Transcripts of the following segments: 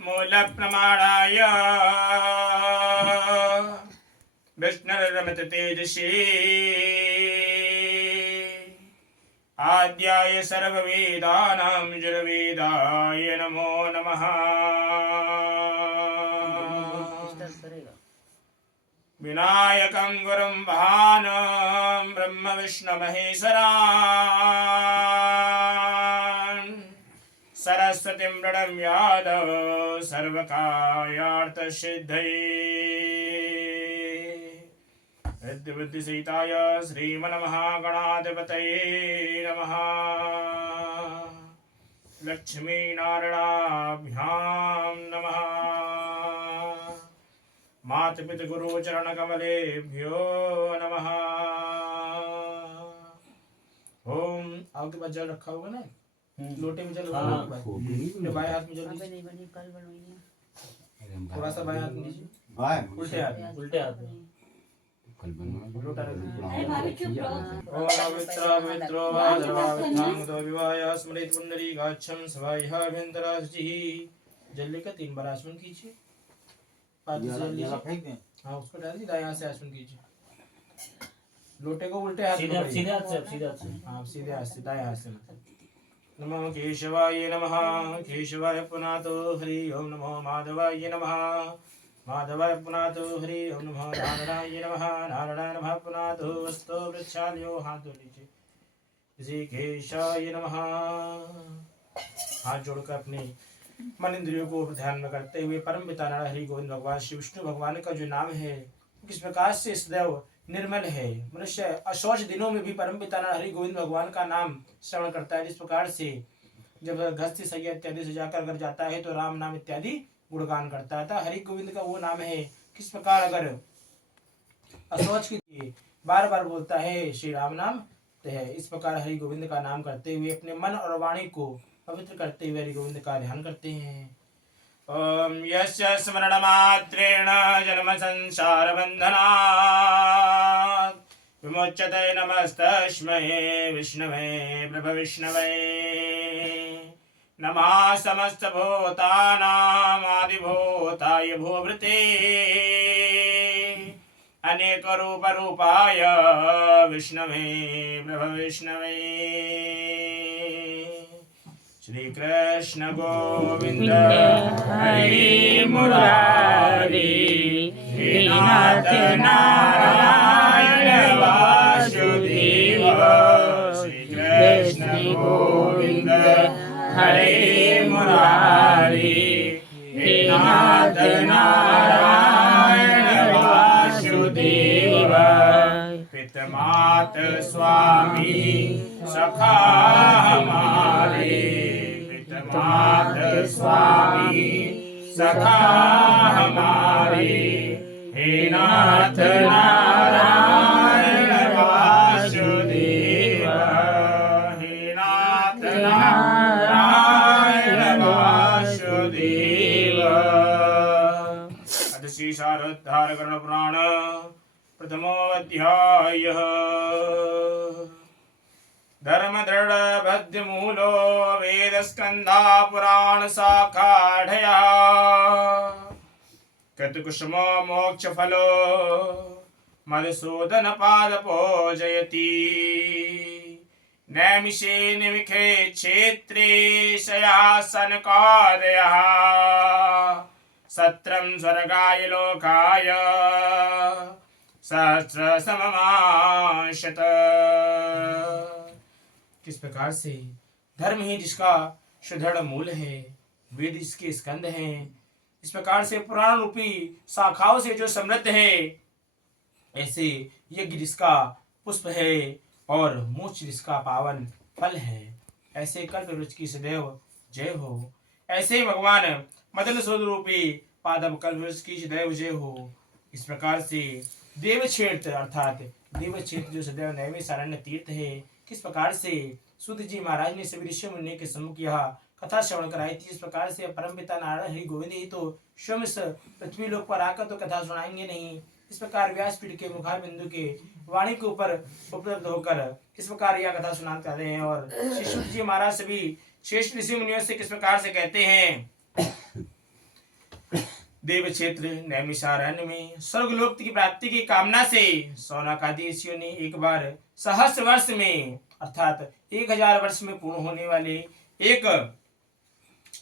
मूल प्रमाणाय विष्णुरमत तेजसी आद्याय सर्ववेदानां जुर्वेदाय नमो नमः। विनायकं गुरुं भानं ब्रह्म विष्णु महेश्वरान् सरस्वतीं प्रणम्याद सर्वकार्यार्थसिद्धये बुद्धिसहिताय श्रीमन्महागणाधिपतये नमः। लक्ष्मीनारायणाभ्यां नमः। मातपिता गुरु चरण कमलेभ्यो नमः। ओम आपके पास जल रखा होगा ना, लोटे में जल होगा आपके पास, बाएं हाथ में जल लीजिए, थोड़ा सा बाएं हाथ में लीजिए, उल्टे हाथ में लोटा पवित्रो भाद्रवाविथांगतो विवाह स्मृत पुंडरी गाच्छम सवायः अभ्यंतरा शुचिः। जल लेकर 3 बार आचमन कीजिए, हाँ उसको डाल दी, दाएं हाथ से आचमन कीजिए। लोटे को उल्टे हाथ में, सीधे हाथ से, हाँ सीधे हाथ से, दाएं हाथ से। नमो केशवाय नमः, केशवाय पुनातो हरि ओम नमो माधवाय नमः, माधवाय पुनातो हरि ओम नमो नारायणाय नमः, नारायणाय नमः पुनातो वस्तो वृक्षालयो। हाथ धो लीजिए। ऋषिकेशाय नमः। हाथ जोड़कर अपने मन इंद्रियों को ध्यान में करते हुए परम पिता नारायण हरि गोविंद भगवान श्री विष्णु भगवान का जो नाम है किस प्रकार से सदैव निर्मल है। मनुष्य अशौच दिनों में भी परम पिता नारायण हरि गोविंद भगवान का नाम श्रवण करता है। जिस प्रकार से जब घर से सैया इत्यादि से जाकर अगर जाता है तो राम नाम इत्यादि गुणगान करता है। हरि गोविंद का वो नाम है। किस प्रकार अगर अशौच के लिए बार बार बोलता है श्री राम नाम है, इस प्रकार हरि गोविंद का नाम करते हुए अपने मन और वाणी को पवित्र करते हुए हरि गोविंद का ध्यान करते हैं। ओम यस्य स्मरण मात्रेण जन्म संसार बंधनात् विमुच्यते नमस्तस्मै विष्णवे प्रभ विष्णवे। नमः समस्त भूतानां आदिभूताय भूभृते अनेक रूप रूपाय विष्णवे प्रभ विष्णवे। श्री कृष्ण गोविंद हरि मुरारी हे नाथ नारायण वासुदेव। श्री कृष्ण गोविंद हरि मुरारी हे नाथ नारायण वासुदेव। पितमात स्वामी सखा हमारे, पितमात स्वामी सखा हमारे हे नाथ नारायण वासुदेव। हे नाथ नारायण वासुदेव। अथ श्री शारदार कर्ण पुराण प्रथमोऽध्यायः। धर्म दृढ़ बद्ध मूलो वेद स्कंधा पुराण शाखाढ़या कृतकुसुमो मोक्ष फलो मधुसूदन पादपो जयति। नैमिषे निमिखे क्षेत्रे शयासन कार्यः सत्रम स्वर्गाय लोकाय सहस्र सममाशत। किस प्रकार से धर्म ही जिसका सुदृढ़ मूल है, वेद इसके स्कंद हैं, इस प्रकार से पुराण रूपी शाखाओं से जो समृद्ध है, ऐसे यज्ञ जिसका पुष्प है और मोक्ष जिसका पावन फल है, ऐसे कल्प वृक्ष की सदैव जय हो। ऐसे भगवान मदन सूद रूपी पादप कल्प वृक्ष की सदैव जय हो। इस प्रकार से देव क्षेत्र अर्थात देव क्षेत्र जो सदैव नैमिषारण्य तीर्थ है, किस प्रकार से सूत जी महाराज ने सभी ऋषि मुनि के सम्मुख यह कथा श्रवण कराई थी। इस प्रकार से परमपिता नारायण हरि गोविंद ही तो स्वयं इस पृथ्वी लोक पर आकर तो कथा सुनाएंगे नहीं। इस प्रकार व्यासपीठ के मुखार बिंदु के वाणी के ऊपर उपलब्ध होकर इस प्रकार यह कथा सुनाते हैं। और श्री सूत जी महाराज सभी श्रेष्ठ ऋषि मुनियों से किस प्रकार से कहते हैं देव क्षेत्र नैमिषारण्य में स्वर्गलोक की प्राप्ति की कामना से शौनक आदि ऋषियों ने एक बार सहस्र वर्ष में अर्थात 1000 वर्ष में पूर्ण होने वाले एक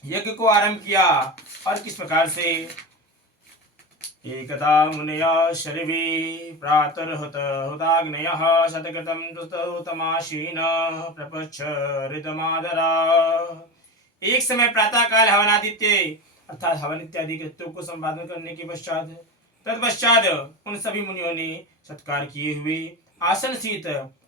यज्ञ को आरंभ किया। और किस प्रकार से एकदा मुनया शर्वे प्रातर्हुत हुताग्नयः शतकृतं तमाशीन प्रपच्छ ऋतमादरा। एक समय प्रातः काल हवनादित्य अर्थात हवन इत्यादि कृत्यों को संपादन करने के पश्चात तत्पश्चात उन सभी मुनियों ने सत्कार किए हुए आसन शीत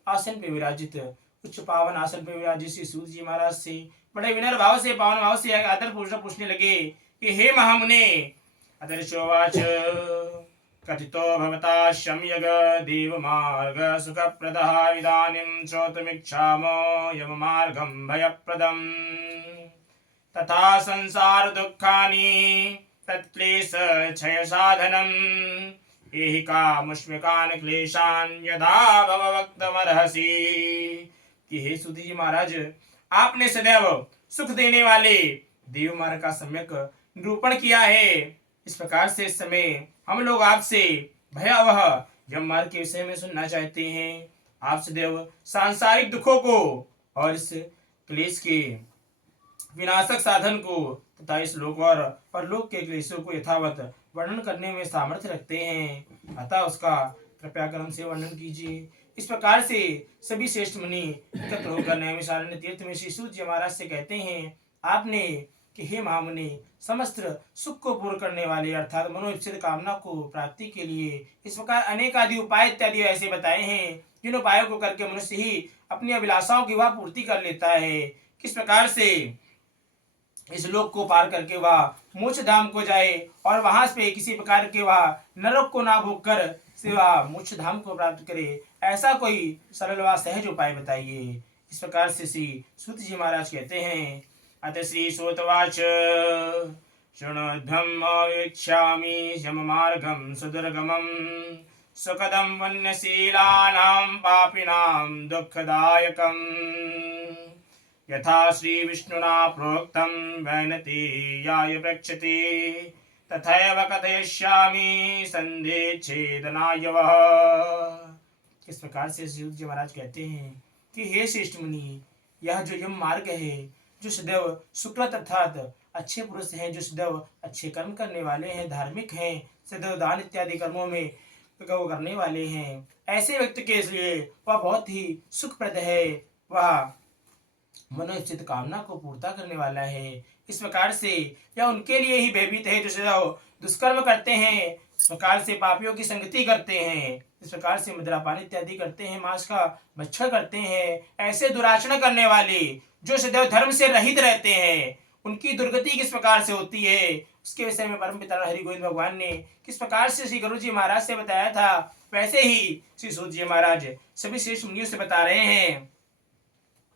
आसन पे विराजित उच्च पावन आसन पे विराजित श्री सूत जी महाराज से बड़े विनर भाव से पावन भाव से आदर पूर्वक पूछने लगे कि हे महामुने अदर्शोवाच कथितो भवता शम्यग देव मार्ग सुखप्रदः इदानीं श्रोतुमिच्छामो यममार्गं भयप्रदम् तथा संसार दुःखानि तत्क्लेश क्षय साधनम् एहि कामुष्मिकान् क्लेशान् यदा भववक्तमर्हसि। कि हे सुधी जी महाराज, आपने सदैव सुख देने वाले देव मार्ग का सम्यक निरूपण किया है। इस प्रकार से इस समय हम लोग आपसे भयावह यम मार्ग के विषय में सुनना चाहते हैं। आप सदैव सांसारिक दुखों को और इस क्लेश के विनाशक साधन को तथा इस लोक और परलोक के क्लेशों को यथावत वर्णन करने में सामर्थ्य रखते हैं, अतः उसका कृपया क्रम से वर्णन कीजिए। इस प्रकार से सभी श्रेष्ठ मुनि एकत्र होकर नैमिषारण्य तीर्थ में श्री सूत जी महाराज से कहते हैं, आपने कि हे महामुनि, समस्त सुख को पूर्ण करने वाले अर्थात मनोइच्छित कामना को प्राप्ति के लिए इस प्रकार अनेक आदि उपाय इत्यादि ऐसे बताए हैं जिन उपायों को करके मनुष्य ही अपनी अभिलाषाओं की वह पूर्ति कर लेता है। किस प्रकार से इस लोक को पार करके वह मोक्ष धाम को जाए और वहां से किसी प्रकार के वह नरक को ना भोग कर से वह मोक्ष धाम को प्राप्त करे, ऐसा कोई सरल व सहज उपाय बताइए। इस प्रकार से श्री सूत जी महाराज कहते हैं, अत श्री सूतवाच शृणोध्वम् अवेक्ष्यामि यममार्गं सुदुर्गमं सुखदं वन्यशीलानां पापिनां दुःखदायकम् यथा श्री विष्णुना प्रोक्तं वैनतेयाय प्रक्षते तथैव कथयिष्यामि संदेच्छेदनाय वः। किस प्रकार से सूत जी महाराज कहते हैं कि हे श्रेष्ठ मुनि, यह जो यम मार्ग है, जो सदैव शुक्रत अर्थात अच्छे पुरुष हैं, जो सदैव अच्छे कर्म करने वाले हैं, धार्मिक हैं, सदैव दान इत्यादि कर्मों में करने वाले हैं, ऐसे व्यक्ति के लिए वह बहुत ही सुखप्रद है, वह मनोइच्छित कामना को पूर्ता करने वाला है। इस प्रकार से यह उनके लिए ही भयभीत है जो सदैव दुष्कर्म करते हैं, इस प्रकार से पापियों की संगति करते हैं, इस प्रकार से मदिरापान इत्यादि करते हैं, मांस का भक्षण करते हैं, ऐसे दुराचरण करने वाले जो सदैव धर्म से रहित रहते हैं, उनकी दुर्गति किस प्रकार से होती है उसके विषय में परम पिता हरि गोविंद भगवान ने किस प्रकार से श्री गुरु जी महाराज से बताया था, वैसे ही श्री सूत जी महाराज सभी श्रेष्ठ मुनियों से बता रहे हैं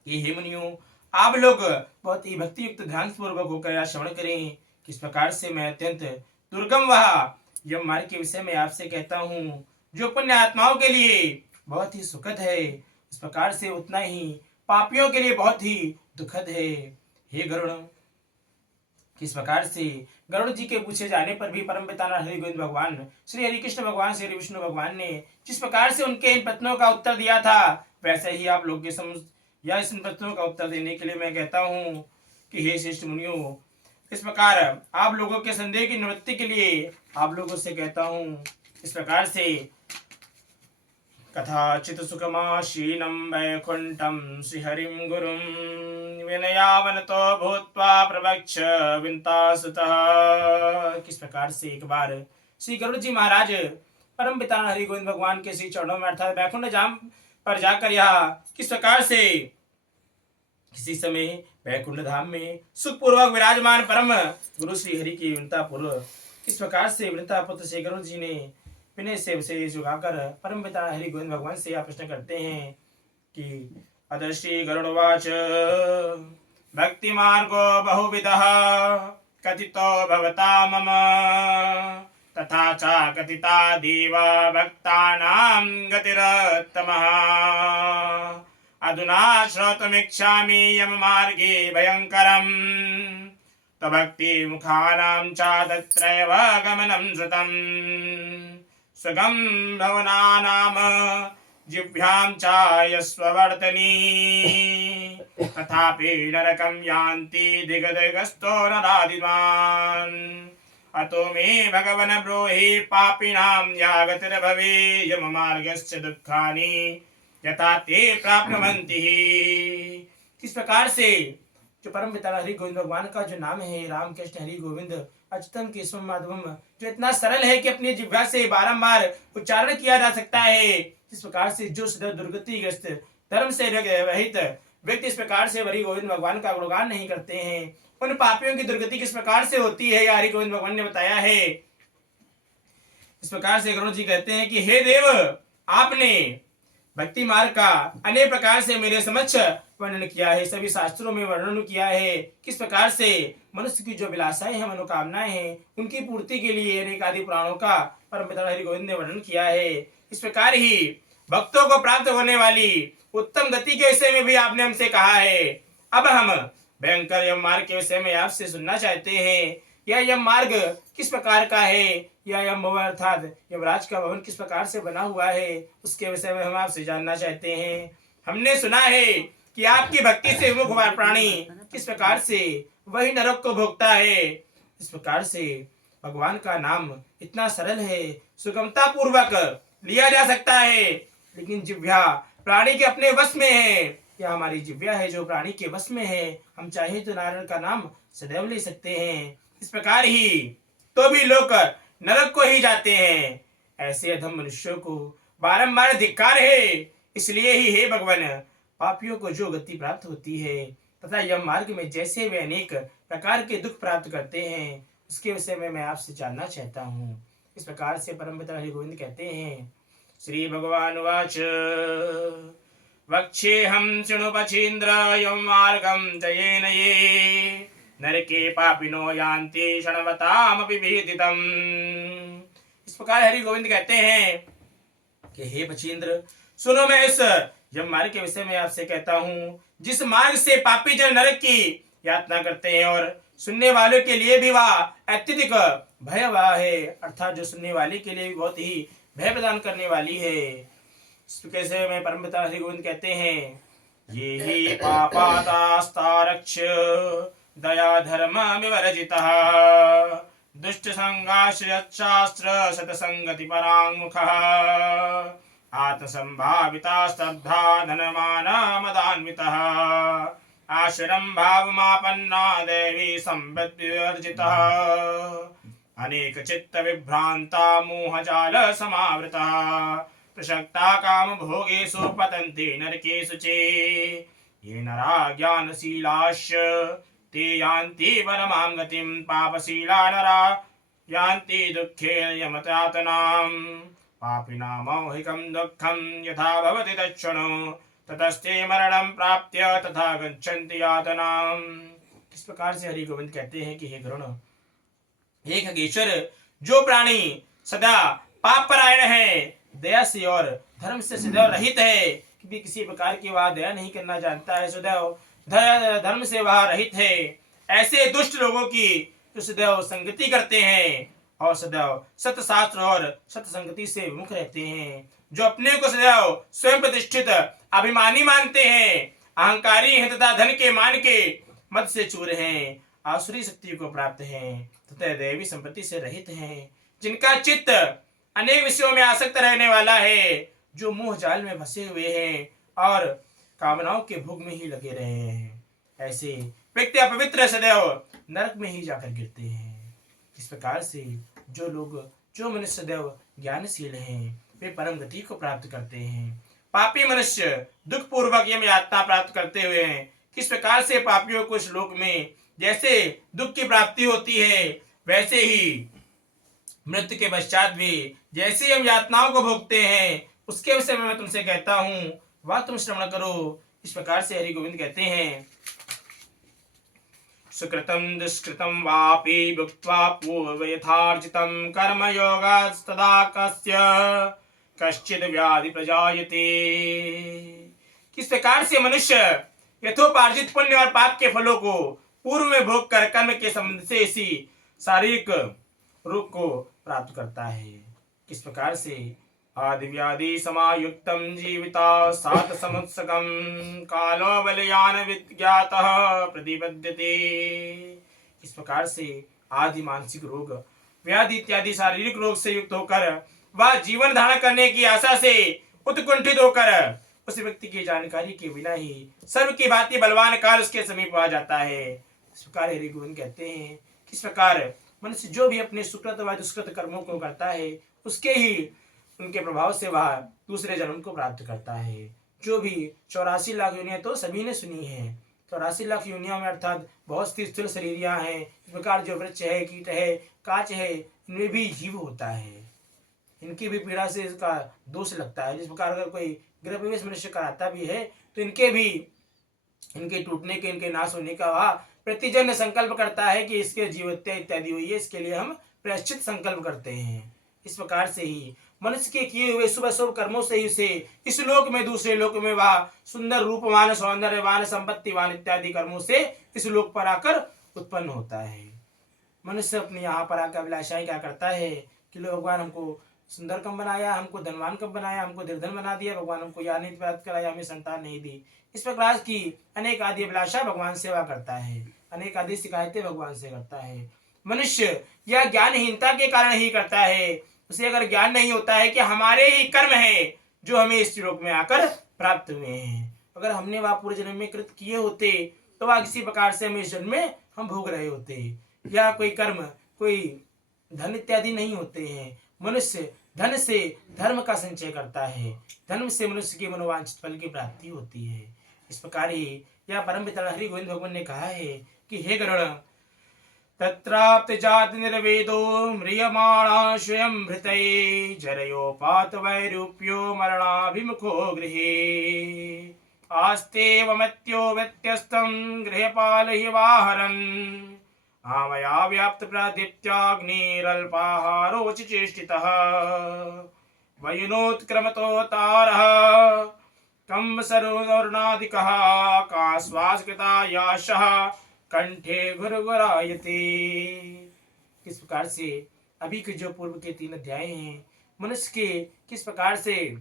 कि हे मुनियों, आप लोग बहुत ही भक्ति युक्त ध्यान पूर्वक होकर श्रवण करें। किस प्रकार से मैं अत्यंत दुर्गम वह यम मार्ग के विषय में आपसे कहता हूँ, जो पुण्य आत्माओं के लिए बहुत ही सुखद है, इस प्रकार से उतना ही पापियों के लिए बहुत ही दुखद है। हे गरुड़, किस प्रकार से गरुड़ जी के पूछे जाने पर भी परम पिता हरि गोविंद भगवान श्री हरि कृष्ण भगवान श्री विष्णु भगवान ने जिस प्रकार से उनके इन प्रश्नों का उत्तर दिया था, वैसे ही आप लोग के या इस प्रश्नों का उत्तर देने के लिए मैं कहता हूँ कि हे श्रेष्ठ मुनियों, इस प्रकार आप लोगों के संदेह की निवृत्ति के लिए आप लोगों से कहता हूँ, इस प्रकार से कथाचित सुखमाशीनं वैकुंठं श्रीहरिं गुरुं विनयावनतो भूत्वा प्रवक्ष विन्तासुतः। किस प्रकार से एक बार श्री गरुड़ जी महाराज परम पिता हरि गोविंद भगवान के श्री चरणों में अर्थात वैकुंठ धाम पर जाकर यह किस प्रकार से किसी समय वैकुंठ धाम में सुखपूर्वक विराजमान परम गुरु श्री हरि की विनता पूर्व किस प्रकार से विनता पुत्र श्री गरुड़ जी ने विनय से उसे झुकाकर परम पिता हरि गोविंद भगवान से यह प्रश्न करते हैं कि अद श्री गरुड़वाच भक्ति मार्गो बहुविधः कथितो भवता मम तथा च कथिता देवा भक्तानां गतिरुत्तमः अधुना श्रोतुमिच्छामि यम मार्गे भयंकरम् तभक्ति मुखानां च तत्रैव गमनं श्रुतं सुगं भवनानाम जिह्व्यां च यस्वर्तनी तथापि नरकं यान्ति दिगदिगस्तो नरादिमान् अतो मे भगवन् ब्रूहि पापिनां या गतिर्भवेयं मार्गस्य दुःखानि यथा ते प्राप्नुवन्ति। किस प्रकार से जो परम पिता हरि गोविंद भगवान का जो नाम है राम कृष्ण हरि गोविंद अच्युतम केशवम माधवम जो इतना सरल है कि अपनी जिह्वा से बारंबार उच्चारण किया जा सकता है, इस प्रकार से जो सदैव दुर्गतिग्रस्त धर्म से रहित व्यक्ति इस प्रकार से हरि गोविंद भगवान का गुणगान नहीं करते हैं, उन पापियों की दुर्गति किस प्रकार से होती है, हरि गोविंद भगवान ने बताया है। इस प्रकार से गुरु जी कहते हैं कि हे देव, आपने भक्ति मार्ग का अनेक प्रकार से मेरे समक्ष वर्णन किया है, सभी शास्त्रों में वर्णन किया है किस प्रकार से मनुष्य की जो अभिलाषाएं हैं, मनोकामनाएं हैं, उनकी पूर्ति के लिए अनेक आदि पुराणों का परम पिता हरि गोविंद ने वर्णन किया है। इस प्रकार ही भक्तों को प्राप्त होने वाली उत्तम गति के विषय में भी आपने हमसे कहा है। अब हम भयंकर यम मार्ग के विषय में आपसे सुनना चाहते हैं। यह यम मार्ग किस प्रकार का है, यह यम भवन अर्थात यमराज का भवन किस प्रकार से बना हुआ है, उसके विषय में हम आपसे जानना चाहते हैं। हमने सुना है कि आपकी भक्ति से विमुख प्राणी किस प्रकार से वही नरक को भोगता है। इस प्रकार से भगवान का नाम इतना सरल है, सुगमता पूर्वक लिया जा सकता है, लेकिन जिह्वा प्राणी के अपने वश में है। यह हमारी जिह्वा है जो प्राणी के वश में है, हम चाहे तो नारायण का नाम सदैव ले सकते हैं। इस प्रकार ही तो भी लोग नरक को ही जाते हैं, ऐसे अधम मनुष्यों को बारंबार धिक्कार है। इसलिए ही हे भगवान, पापियों को जो गति प्राप्त होती है तथा यम मार्ग में जैसे वे अनेक प्रकार के दुख प्राप्त करते हैं, उसके विषय में मैं आपसे जानना चाहता हूँ। इस प्रकार से परम पिता हरि गोविंद कहते हैं। श्री भगवान वाच वक्षेऽहं शृणुपचीन्द्र यम मार्गं जयेन ये नरके पापिनो यान्ति क्षणवतामपि विदितम्। इस प्रकार हरि गोविंद कहते हैं कि हे पचीन्द्र, सुनो, मैं इस यम मार्ग के विषय में आपसे कहता हूँ, जिस मार्ग से पापी जन नरक की यातना करते हैं और सुनने वालों के लिए भी वह अत्यधिक भयावह है, अर्थात जो सुनने वाले के लिए बहुत ही भय प्रदान करने वाली है। कैसे में परम पिता हरि गोविंद कहते हैं, ये ही पापातास्तारक्ष दया धर्म विवर्जितः दुष्ट संगाश्रयच्छास्त्र सतसंगति परांगमुखः आत्मसंभाविता स्तब्धा धनमान मदान्वितः आश्रम भावमापन्ना देवी संपत्ति विवर्जितः अनेक चित्त विभ्रांता मोहजाल समावृता प्रशक्ता काम भोगेषु पतन्ति नरकेषु चे ये नरा ज्ञानशीलाश्च ते यान्ति परमां गतिं पापशीला नरा यान्ति दुःखे यमयातनां पापिनां मौहिकं दुःखं यथा भवति तत्क्षणो ततस्ते मरणं प्राप्य तथा गच्छन्ति यातनां। इस प्रकार से हरि गोविंद कहते हैं कि हे गरुण, हे खगेश्वर, जो प्राणी सदा पाप परायण है, दया से और धर्म से सदैव रहित है, कि किसी प्रकार की वह दया नहीं करना जानता है, सदैव धर्म से वह रहित है, ऐसे दुष्ट लोगों की जो सदैव संगति करते हैं और सदैव सत्य शास्त्र और सत्य संगति से विमुख रहते हैं, जो अपने को सदैव स्वयं प्रतिष्ठित अभिमानी मानते हैं, अहंकारी हैं तथा धन के मान के मद से चूर हैं, आसुरी शक्ति को प्राप्त हैं तथा दैवी संपत्ति से रहित हैं, जिनका चित्त अनेक विषयों में आसक्त रहने वाला है, जो मोह जाल में फंसे हुए हैं और कामनाओं के भोग में ही लगे रहे हैं, ऐसे व्यक्ति अपवित्र सदैव नरक में ही जाकर गिरते हैं। इस प्रकार से जो मनुष्य सदैव ज्ञानशील हैं, वे परम गति को प्राप्त करते हैं। पापी मनुष्य दुख पूर्वक यम यातना प्राप्त करते हुए हैं। किस प्रकार से पापियों को इस लोक में जैसे दुख की प्राप्ति होती है, वैसे ही मृत्यु के पश्चात भी जैसे हम यातनाओं को भोगते हैं, उसके विषय में मैं तुमसे कहता हूँ, वह तुम श्रवण करो। इस प्रकार से हरि गोविंद कहते हैं, सुकृतं दुष्कृतं वापि भुक्त्वा पूर्व यथार्जितं कर्म योगास्तदा कश्चित् व्याधि प्रजायते। किस प्रकार से मनुष्य यथोपार्जित पुण्य और पाप के फलों को पूर्व में भोग कर कर्म के संबंध से इसी शारीरिक रूप को प्राप्त करता है। किस प्रकार से आदि व्याधि समायुक्तम जीविता सात समुत्सकम कालो बलयान विज्ञातः प्रतिपद्यते। इस प्रकार से आदि मानसिक रोग व्याधि इत्यादि शारीरिक रोग से युक्त होकर वह जीवन धारण करने की आशा से उत्कुंठित होकर उस व्यक्ति की जानकारी के बिना ही सर्व की भांति बलवान काल उसके समीप आ जाता है। इस प्रकार हरि गोविंद कहते हैं किस प्रकार मनुष्य जो भी अपने सुकृत व दुष्कृत कर्मों को करता है उसके ही उनके प्रभाव से वह दूसरे जन्म को प्राप्त करता है। जो भी 84 लाख योनियां तो सभी ने सुनी है। 84 लाख योनियों में अर्थात बहुत सी स्थूल शरीरियां हैं। इस प्रकार जो वृक्ष है, कीट है, कांच है, इनमें भी जीव होता है। इनकी भी पीड़ा से इसका दोष लगता है। जिस प्रकार अगर कोई गृह प्रवेश मनुष्य कराता भी है तो इनके टूटने के, इनके नाश होने का वह प्रतिजन्म संकल्प करता है कि इसके जीवत्या इत्यादि हुई है, इसके लिए हम प्रायश्चित संकल्प करते हैं। इस प्रकार से ही मनुष्य के किए हुए शुभ शुभ कर्मों से ही उसे इस लोक में दूसरे लोक में वह सुंदर रूपवान, सौंदर्यवान, संपत्तिवान इत्यादि कर्मों से इस लोक पर आकर उत्पन्न होता है। मनुष्य अपने यहाँ पर आकर अभिलाषाएं क्या करता है कि लो भगवान हमको सुंदर कम बनाया, हमको धनवान कम बनाया, हमको निर्धन बना दिया, भगवान हमको यह नहीं प्राप्त कराया, हमें संतान नहीं दी। इस प्रकार की अनेक आदि अभिलाषा भगवान सेवा करता है, अनेक आदि शिकायतें भगवान से करता है। मनुष्य यह ज्ञानहीनता के कारण ही करता है। उसे अगर ज्ञान नहीं होता है कि हमारे ही कर्म है जो हमें इस लोक में आकर प्राप्त हुए हैं, अगर हमने वह पूर्व जन्म में कृत किए होते तो वह किसी प्रकार से हम इस जन्म में हम भोग रहे होते। या कोई कर्म, कोई धन इत्यादि नहीं होते हैं। मनुष्य धन से धर्म का संचय करता है, धर्म से मनुष्य के मनोवांछित फल की प्राप्ति होती है। इस प्रकार ही यह परम पिता हरि गोविंद भगवान ने कहा है कि हे गरुड़, तत्राप्त जाति निर्वेदो म्रियमाणा स्वयं भृतये जरयोपात वैरूप्यो मरणाभिमुखो गृहे आस्ते वमत्यो व्यत्यस्तं गृहपाल हि वाहरन् आमया व्याप्त प्रादीप्त्याग्निरल्पाहारोचिचेष्टितः वयुनोत्क्रमतोतारः कंबसरोर्णादिकः काश्वासकृता याशः कंठे घुरघुरायते। किस प्रकार से अभी के जो पूर्व के 3 अध्याय हैं, मनुष्य के किस प्रकार से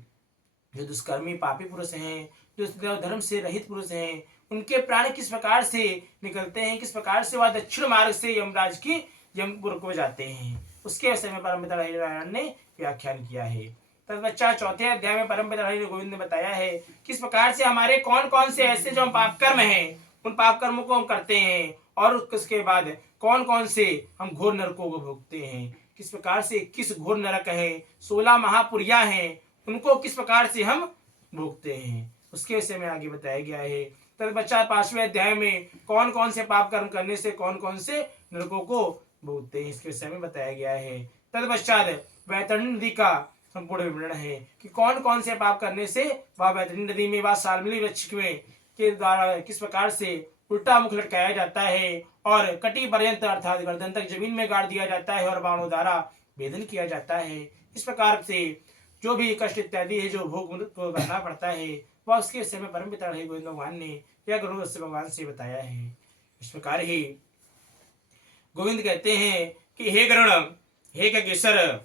जो दुष्कर्मी पापी पुरुष हैं, जो धर्म से रहित पुरुष हैं, उनके प्राण किस प्रकार से निकलते हैं, किस प्रकार से वह दक्षिण मार्ग से यमराज की यमपुर को जाते हैं, उसके विषय में परम पिता नारायण ने व्याख्यान किया है। तत्पश्चात 4थे अध्याय में परम पिता गोविंद ने बताया है किस प्रकार से हमारे कौन कौन से ऐसे जो पाप कर्म हैं, उन पाप कर्मों को हम करते हैं और उसके बाद कौन कौन से हम घोर नरकों को भोगते हैं। किस प्रकार से 21 घोर नरक है, 16 महापुरिया हैं, उनको किस प्रकार से हम भोगते हैं, उसके विषय में आगे बताया गया है। तत्पश्चात 5वें अध्याय में कौन कौन से पाप कर्म करने से कौन कौन से नरकों को भोगते हैं, इसके विषय में बताया गया है। तत्पश्चात वैतरणी नदी का संपूर्ण विवरण है कि कौन कौन से पाप करने से वह वैतरणी नदी में, वह सालमली वृक्ष के द्वारा किस प्रकार से उल्टा मुख लटकाया जाता है और कटी पर्यंत अर्थात गर्दन तक जमीन में गाड़ दिया जाता है और बाणों द्वारा भेदन किया जाता है। इस प्रकार से जो भी कष्ट इत्यादि है जो भोग को करना पड़ता है वह उसके विषय में परम पिता गोविंद भगवान ने या गुरु भगवान से बताया है। इस प्रकार ही गोविंद कहते हैं कि हे गरुड़, हे खगेश्वर,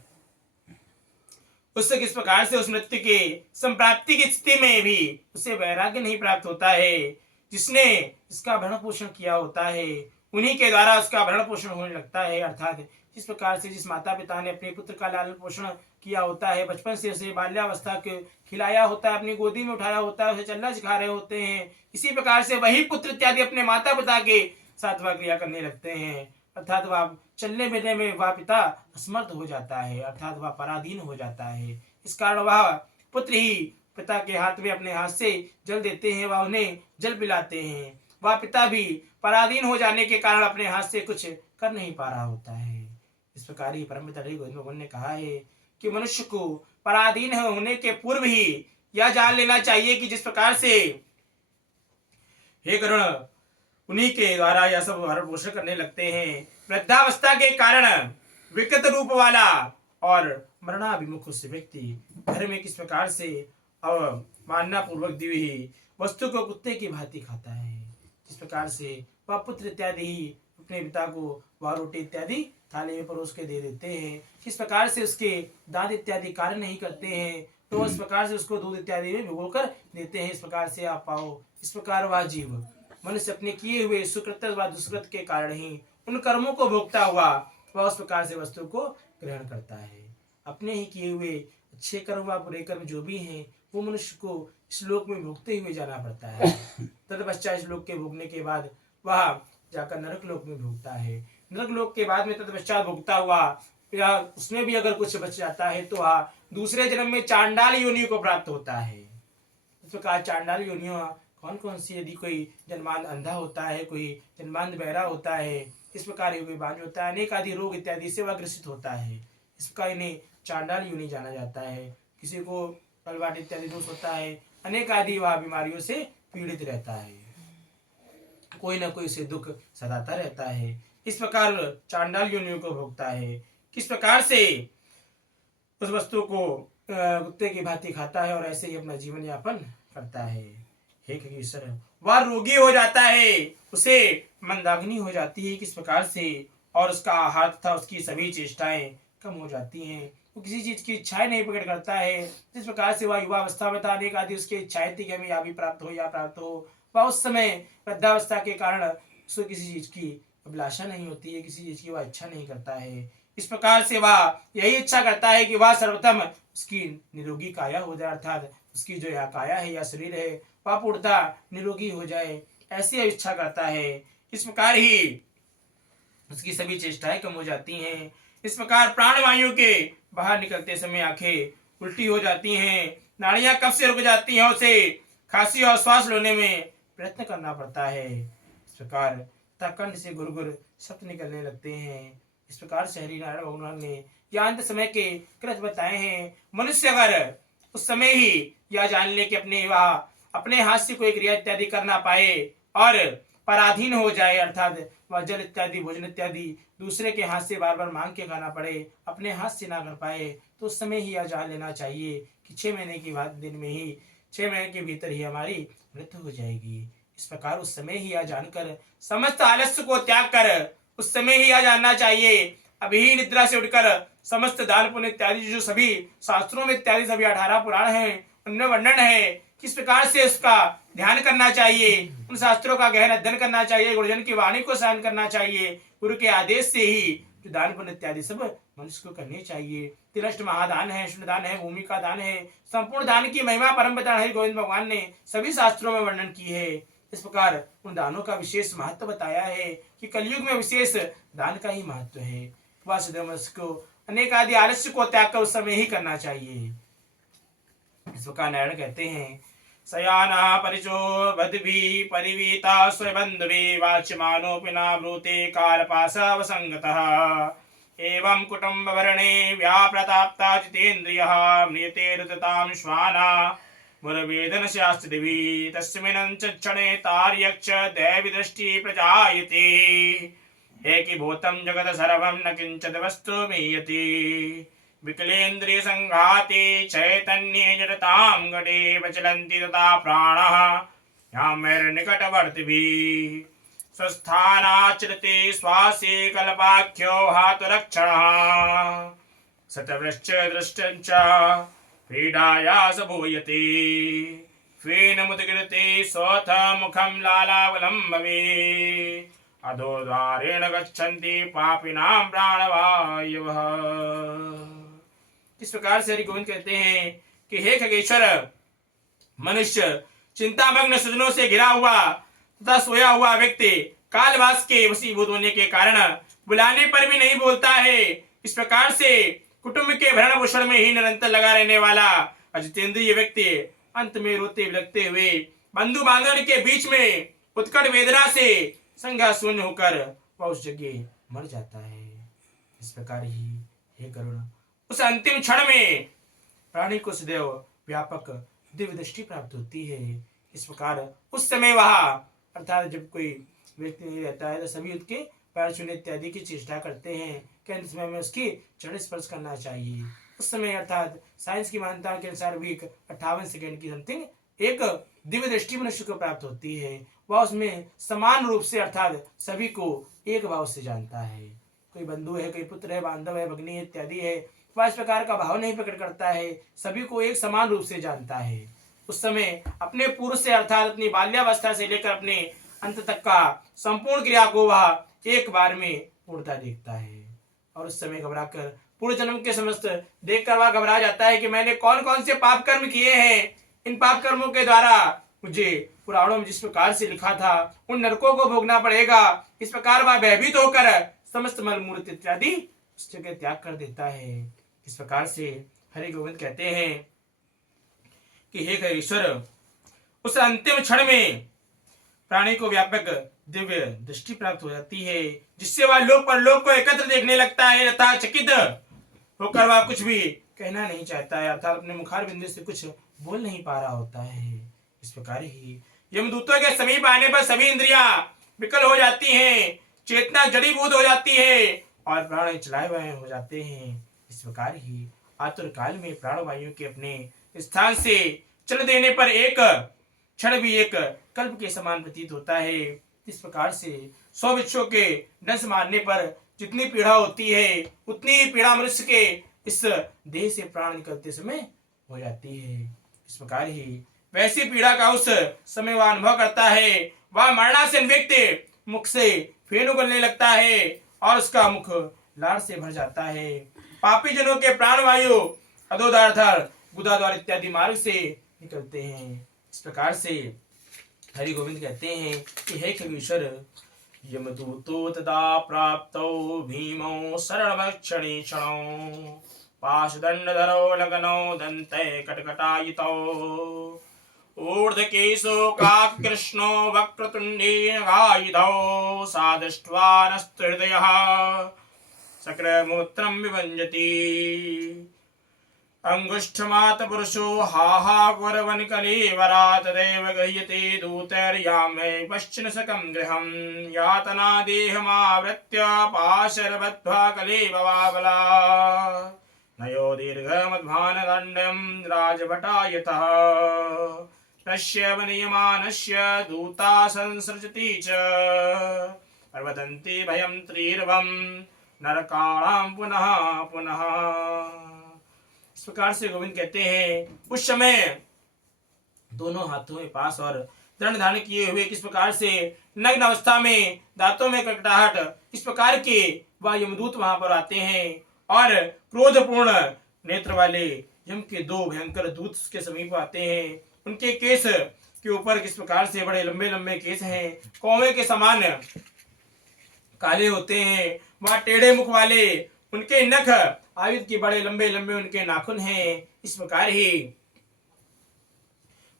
उससे किस प्रकार से उस मृत्यु के संप्राप्ति की स्थिति में भी उसे वैराग्य नहीं प्राप्त होता है। जिसने इसका भरण पोषण किया होता है उन्हीं के द्वारा उसका भरण पोषण होने लगता है। अर्थात जिस प्रकार से जिस माता पिता ने अपने पुत्र का लालन पोषण किया होता है, बचपन से उसे बाल्यावस्था के खिलाया होता है, अपनी गोदी में उठाया होता है, उसे चलना सिखा रहे होते हैं, इसी प्रकार से वही पुत्र इत्यादि अपने माता पिता के साथ वह क्रिया करने लगते हैं। अर्थात वह चलने फिरने में वह पिता असमर्थ हो जाता है, अर्थात वह पराधीन हो जाता है। इस कारण वह पुत्र ही पिता के हाथ में अपने हाथ से जल देते हैं, वह उन्हें जल पिलाते हैं। वह पिता भी पराधीन हो जाने के कारण अपने हाथ से कुछ कर नहीं पा रहा होता है। इस प्रकार ही परम पिता गोविंद भगवान ने कहा है कि मनुष्य को पराधीन होने के पूर्व ही यह जान लेना चाहिए कि जिस प्रकार से हे गरुड़ उन्हीं के द्वारा यह सब भरण पोषण करने लगते हैं, वृद्धावस्था के कारण विकृत रूप वाला और मरणाभिमुख उस व्यक्ति घर में किस प्रकार से अवमानना पूर्वक दी हुई वस्तु को कुत्ते की भांति खाता है। जिस प्रकार से वह पुत्र इत्यादि ही अपने पिता को वह रोटी इत्यादि थाली में परोस के दे देते हैं। किस प्रकार से उसके दांत इत्यादि कार्य नहीं करते हैं तो इस प्रकार से उसको दूध इत्यादि में भिगोकर देते हैं। इस प्रकार से आप पाओ, इस प्रकार वह जीव मनुष्य अपने किए हुए सुकृत व दुष्कृत के कारण ही उन कर्मों को भोगता हुआ वह उस प्रकार से वस्तु को ग्रहण करता है। अपने ही किए हुए अच्छे कर्म व बुरे कर्म जो भी हैं वो मनुष्य को इस लोक में भोगते हुए जाना पड़ता है। तत्पश्चात इस लोक के भोगने के बाद वह जाकर नरक लोक में भोगता है। नरक लोक के बाद में तत्पश्चात भोगता हुआ या उसमें भी अगर कुछ बच जाता है तो वह दूसरे जन्म में चांडाल योनियों को प्राप्त होता है। इस प्रकार चांडाल योनियों कौन कौन सी, यदि कोई जन्मांध अंधा होता है, कोई जन्मांध बहरा होता है, इस प्रकार कोई बांझ होता है, अनेक आदि रोग इत्यादि से वह ग्रसित होता है। इस प्रकार इन्हें चांडाल योनि जाना जाता है। किसी को कलवाट इत्यादि दोष होता है, अनेक आदि वह बीमारियों से पीड़ित रहता है, कोई ना कोई से दुख सताता रहता है। इस प्रकार चांडाल योनियों को भोगता है। किस प्रकार से उस वस्तु को कुत्ते की भांति खाता है और ऐसे ही अपना जीवन यापन करता है। हे खगेश्वर, वह रोगी हो जाता है, उसे मंदाग्नि हो जाती है। किस प्रकार से, और उसका आहार तथा उसकी सभी चेष्टाएं कम हो जाती हैं। वो किसी चीज की इच्छाएं नहीं प्रकट करता है। जिस प्रकार से वह युवावस्था में था, अनेक आदि उसकी इच्छाएं थी कि हमें या भी प्राप्त हो या प्राप्त हो, वह उस समय वृद्धावस्था के कारण उसको किसी चीज की अभिलाषा नहीं होती है, किसी चीज की वह इच्छा नहीं करता है। इस प्रकार से वह यही इच्छा करता है कि वह सर्वप्रथम उसकी निरोगी काया हो जाए, अर्थात उसकी जो यह काया है या शरीर है वह पूर्णतः निरोगी हो जाए, ऐसी इच्छा करता है। इस प्रकार ही उसकी सभी चेष्टाएं कम हो जाती हैं। इस प्रकार प्राणवायु के बाहर निकलते समय आंखें उल्टी हो जाती हैं, नाड़ियां कब से रुक जाती हैं, उसे खांसी और श्वास लेने में प्रयत्न करना पड़ता है। इस प्रकार कंठ से गुरगुर शब्द निकलने लगते हैं। इस प्रकार से हरि नारायण भगवान ने यह अंत समय के कृत बताए हैं। मनुष्य अगर उस समय ही यह जान ले कि अपने हाथ से कोई क्रिया इत्यादि कर ना पाए और पराधीन हो जाए, अर्थात वह जल इत्यादि भोजन इत्यादि दूसरे के हाथ से बार बार मांग के खाना पड़े, अपने हाथ से ना कर पाए, तो उस समय ही यह जान लेना चाहिए कि 6 महीने के बाद दिन में ही 6 महीने के भीतर ही हमारी मृत्यु हो जाएगी। इस प्रकार उस समय ही यह जानकर समस्त आलस्य को त्याग कर उस समय ही यह जानना चाहिए। अभी निद्रा से उठकर समस्त दान पुण्य इत्यादि जो सभी शास्त्रों में इत्यादि सभी 18 पुराण हैं, उनमें वर्णन है किस प्रकार से उसका ध्यान करना चाहिए, उन शास्त्रों का गहन अध्ययन करना चाहिए, गुरुजन की वाणी को सहन करना चाहिए, गुरु के आदेश से ही जो दान पुण्य इत्यादि सब मनुष्य को करने चाहिए। तिलष्ट महादान है, शून्य दान है, भूमि का दान है, संपूर्ण दान की महिमा परम पिता हरि गोविंद भगवान ने सभी शास्त्रों में वर्णन की है। इस प्रकार उन दानों का विशेष महत्व बताया है कि कलयुग में विशेष दान का ही महत्व है। वासुदेव मनुष्य को अनेक आदि आलस्य को त्याग कर उस समय ही करना चाहिए। इस प्रकार नारायण कहते हैं, सयाना परिचो बद्भि परिवीता स्वबंधुभि वाच्यमानोऽपि न ब्रूते कालपाशवसंगतः एवं कुटुम्ब वर्णे व्याप्रताप्ता जितेन्द्रियः म्रियते रुदतां श्वाना मुरवेदन शास्त्रदिभिः तस्मिन् क्षणे तार्यक्ष दैवी प्रजायते हे भूतं जगत् सर्वं न किंचित् वस्तु मीयते विकलेन्द्रिय संघाते चैतन्ये जडतां घटे प्रचलन्ति तथा प्राणः यामेर्निकटवर्तिभिः स्वस्थानाचरते श्वासे कल्पाख्यो हातुरक्षणः सतवृश्च दृष्टञ्च पीडायास भूयते फेन मुदगिरते स्वथ मुखं लालावलम्बवे अधो द्वारेण गच्छन्ति पापिनां प्राणवायवः। इस प्रकार से हरि गोविंद कहते हैं कि हे खगेश्वर, मनुष्य चिंतामग्न सृजनों से घिरा हुआ तथा सोया हुआ व्यक्ति कालवास के वशीभूत होने के कारण बुलाने पर भी नहीं बोलता है। इस प्रकार से कुटुंब के भरण पोषण में ही निरंतर लगा रहने वाला अजितेंद्रिय व्यक्ति अंत में रोते बिलखते हुए बंधु बांधव के बीच में उत्कट वेदना से संज्ञा शून्य होकर वह उस जगह मर जाता है। इस प्रकार ही हे करुण, उस अंतिम क्षण में प्राणी को सदैव व्यापक दिव्य दृष्टि प्राप्त होती है। इस प्रकार उस समय वह अर्थात जब कोई व्यक्ति नहीं रहता है तो सभी उसके पैर छूने इत्यादि की चेष्टा करते हैं कि इस समय में उसकी चरण स्पर्श करना चाहिए। उस समय अर्थात साइंस की मान्यता के अनुसार भी 58 सेकंड की समथिंग एक दिव्य दृष्टि मनुष्य को प्राप्त होती है, वह उसमें समान रूप से अर्थात सभी को एक भाव से जानता है। कोई बंधु है, कोई पुत्र है, बांधव है, भगनी है इत्यादि है, वह इस प्रकार का भाव नहीं प्रकट करता है, सभी को एक समान रूप से जानता है। उस समय अपने पूर्व से अर्थात अपनी बाल्यावस्था से लेकर अपने अंत तक का संपूर्ण क्रिया को वह एक बार में पूर्णता देखता है। और उस समय घबराकर पूर्व जन्म के समस्त देखकर वह घबरा जाता है कि मैंने कौन कौन से पाप कर्म किए हैं, इन पाप कर्मों के द्वारा मुझे पुराणों में जिस प्रकार से लिखा था उन नरकों को भोगना पड़ेगा। इस प्रकार वह भयभीत होकर समस्त मल मूर्ति इत्यादि उस जगह त्याग कर देता है। इस प्रकार से हरि गोविंद कहते हैं कि हे ईश्वर, उस अंतिम क्षण में प्राणी को व्यापक दिव्य दृष्टि प्राप्त हो जाती है, जिससे वह लोक परलोक को एकत्र देखने लगता है तथा चकित होकर वह कुछ भी कहना नहीं चाहता है, अर्थात अपने मुखार बिंदु से कुछ बोल नहीं पा रहा होता है। इस प्रकार ही यमदूतों के समीप आने पर सभी इंद्रियां विकल हो जाती हैं, चेतना जड़ीभूत हो जाती है और प्राण चलाए हुए हो जाते हैं। इस प्रकार ही आतुर काल में प्राणवायु के अपने स्थान से चल देने पर एक क्षण भी एक कल्प के समान प्रतीत होता है। इस प्रकार से 100 वृक्षों के डंस मारने पर जितनी पीड़ा होती है, उतनी ही पीड़ा मनुष्य के इस देह से प्राण निकलते समय हो जाती है। इस प्रकार ही वैसी पीड़ा का उस समय वह अनुभव करता है। वह मरणासीन व्यक्ति मुख से फेन उगलने लगता है और उसका मुख लार से भर जाता है। पापी जनों के प्राणवायु अधोदार गुदाद्वार इत्यादि मार्ग से निकलते हैं। इस प्रकार से हरि गोविंद कहते हैं कि हे खगेश्वर, यमदूतो तदा प्राप्तो भीमो शरणमक्षणीक्षणो पाशदंडधरो लगनो दन्ते कटकटायितो ऊर्ध्वकेशो काकृष्णो वक्रतुण्डेनायुधो सा दृष्ट्वा नस्तहृदयः शक्रमूत्रं विभञ्जति अंगुष्ठमात पुरुषो हाहाकुरवनकलेवरा तदेव गह्यते दूतैर्यामे पश्चिनसकं गृहं यातना देहमावृत्य पाशरबद्ध्वा कलेववाबला नयो दीर्घमध्वानदण्डं राजभटायतः नश्य वनीयमानस्य दूता संसृजति च प्रवदन्ति भयं त्रिर्वं नरकाणां पुनः पुनः। इस प्रकार से गोविंद कहते हैं उस समय दोनों हाथों में पास और दंड धारण किए हुए किस प्रकार से नग्न अवस्था में दांतों में कटकटाहट इस प्रकार के वह यमदूत वहां पर आते हैं और क्रोधपूर्ण नेत्र वाले यम के 2 भयंकर दूत के समीप आते हैं। उनके केस के ऊपर किस प्रकार से बड़े लंबे लंबे केस हैं, कौवे के समान काले होते हैं। वह टेढ़े मुख वाले, उनके नख आयुध के बड़े लंबे लंबे उनके नाखून हैं। इस प्रकार ही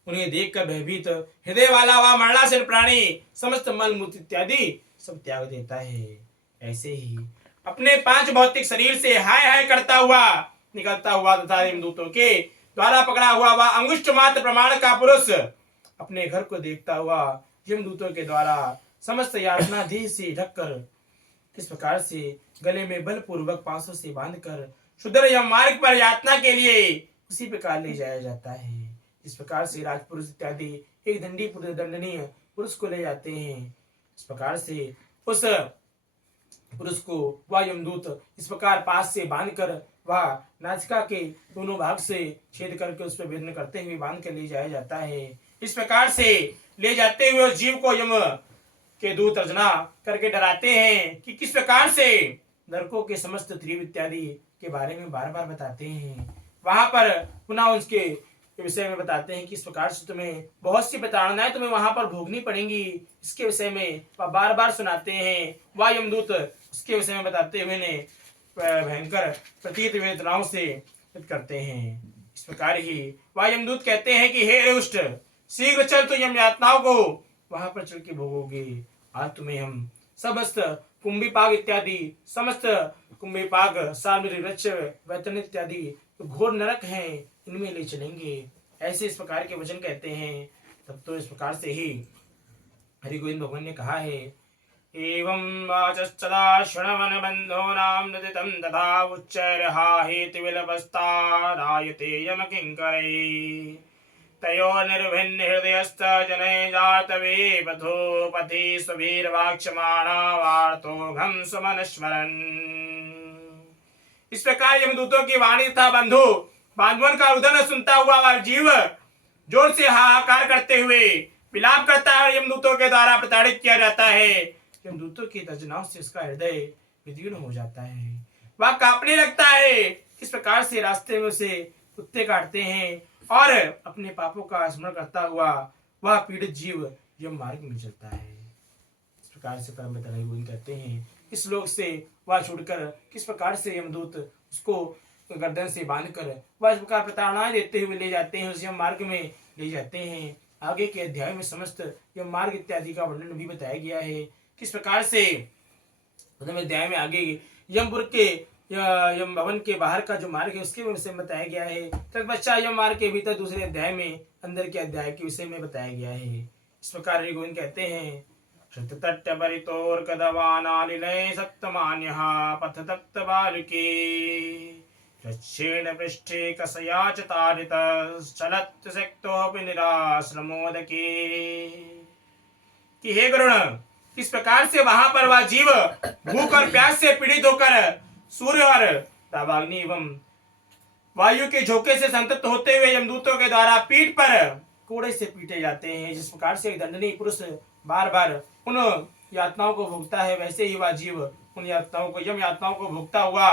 उन्हें देखकर भयभीत हृदय वाला वह मरणासीन प्राणी समस्त मल मूत्र इत्यादि सब त्याग देता है। ऐसे ही अपने 5 भौतिक शरीर से हाय हाय करता हुआ निकलता हुआ तथा यमदूतों के द्वारा पकड़ा हुआ वह अंगुष्ठ मात्र प्रमाण का पुरुष अपने घर को देखता हुआ यमदूतों के द्वारा समस्त यातना देह से ढककर इस प्रकार से गले में बलपूर्वक पांसों से बांधकर शुद्र यम मार्ग पर यातना के लिए उसी प्रकार ले जाया जाता है। इस प्रकार से राजपुरुष इत्यादि एक दंडी दंडनीय पुरुष को ले जाते हैं। इस प्रकार से उस पुरुष को वह यमदूत इस प्रकार पास से बांधकर वह नासिका के दोनों भाग से छेद करके उस पर वेदन करते हुए बांध कर ले जाया जाता है। इस प्रकार से ले जाते हुए उस जीव को यम के दूत अर्चना करके डराते हैं कि किस प्रकार से नरकों के समस्त त्रिव इत्यादि के बारे में बार बार बताते हैं। वहां पर पुनः उसके विषय में बताते हैं कि इस प्रकार से तुम्हें बहुत सी प्रताड़नाएं तुम्हें वहां पर भोगनी पड़ेंगी। इसके विषय में वह बार बार सुनाते हैं। वह यमदूत उसके विषय में बताते हुए ने भयंकर प्रतीत वेदनाओं से करते हैं। इस प्रकार ही वह यमदूत कहते हैं कि हे रुष्ट, शीघ्र चल, तो यम यातनाओं को वहां पर चल के भोगोगे। आज तुम्हें हम समस्त कुंभीपाग इत्यादि समस्त कुंभीपाग सार्वजनिक वृक्ष वैतन इत्यादि तो घोर नरक हैं, इनमें ले चलेंगे। ऐसे इस प्रकार के वचन कहते हैं। तब तो इस प्रकार से ही हरि गोविंद भगवान ने कहा है, एवं वाचस्तदा शृण्वन् बन्धूनां नदितं तथा उच्चैर्हा हेतुविलपस्तादायते यमकिङ्करै तयो निर्भिन्न हृदयस्थ जने जातवे पथो पथि सुवीरवाक्षमाणा वार्तो घम सुमनस्मरन्। इस प्रकार यमदूतों की वाणी था बंधु बांधवन का रुदन सुनता हुआ वह जीव जोर से हाहाकार करते हुए विलाप करता है। यमदूतों के द्वारा प्रताड़ित किया जाता है। यमदूतों की तर्जनाओं से उसका हृदय विदीर्ण हो जाता है, वह कांपने लगता है। इस प्रकार से रास्ते में उसे कुत्ते काटते हैं और अपने पापों का स्मरण करता हुआ वह पीड़ित जीव यम मार्ग में चलता है। इस प्रकार से परम पिता रघुवीर कहते हैं इस लोक से वह छूटकर किस प्रकार से यमदूत उसको गर्दन से बांधकर वह इस प्रकार प्रताड़नाएं देते हुए ले जाते हैं, उस यम मार्ग में ले जाते हैं। आगे के अध्याय में समस्त यम मार्ग इत्यादि का वर्णन भी बताया गया है। किस प्रकार से अध्याय में आगे यमपुर के यम भवन के बाहर का जो मार्ग है उसके विषय में बताया गया है। तत्पश्चात यम मार्ग के भीतर दूसरे अध्याय में अंदर के अध्याय के विषय में बताया गया है। इस प्रकार गोविंद कहते हैं श्रुततट्ट परितोर कदवानालिलय सप्तमान्यः पथ तप्त बालुके दक्षिण पृष्ठे कसया च ताडितश्चलत् सक्तोऽपि निराश्रमोदके। कि हे गरुण, इस प्रकार से वहां पर वह जीव भूख और प्यास से पीड़ित होकर सूर्य और दावाग्नि एवं वायु के झोंके से संतप्त होते हुए यमदूतों के द्वारा पीठ पर कोड़े से पीटे जाते हैं। जिस प्रकार से एक दंडनीय पुरुष बार बार उन यातनाओं को भोगता है, वैसे ही वह जीव उन यातनाओं को यम यातनाओं को भोगता हुआ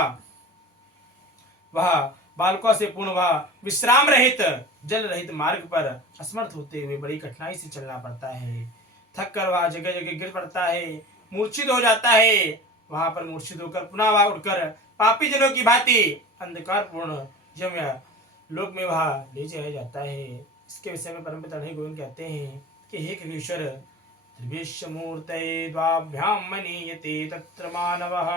वह बालकों से पूर्ण वह विश्राम रहित जल रहित मार्ग पर असमर्थ होते हुए बड़ी कठिनाई से चलना पड़ता है। थक कर वह जगह जगह गिर पड़ता है, मूर्छित हो जाता है। वहां पर मूर्छित होकर पुनः वह उठकर पापी जनों की भांति अंधकार पूर्ण यम लोक में वह ले जाया जाता है। इसके विषय में परम पिता गोविंद कहते हैं कि हे खगेश्वर, त्रिवेश मूर्तये द्वाभ्याम मनीयते तत्र मानवः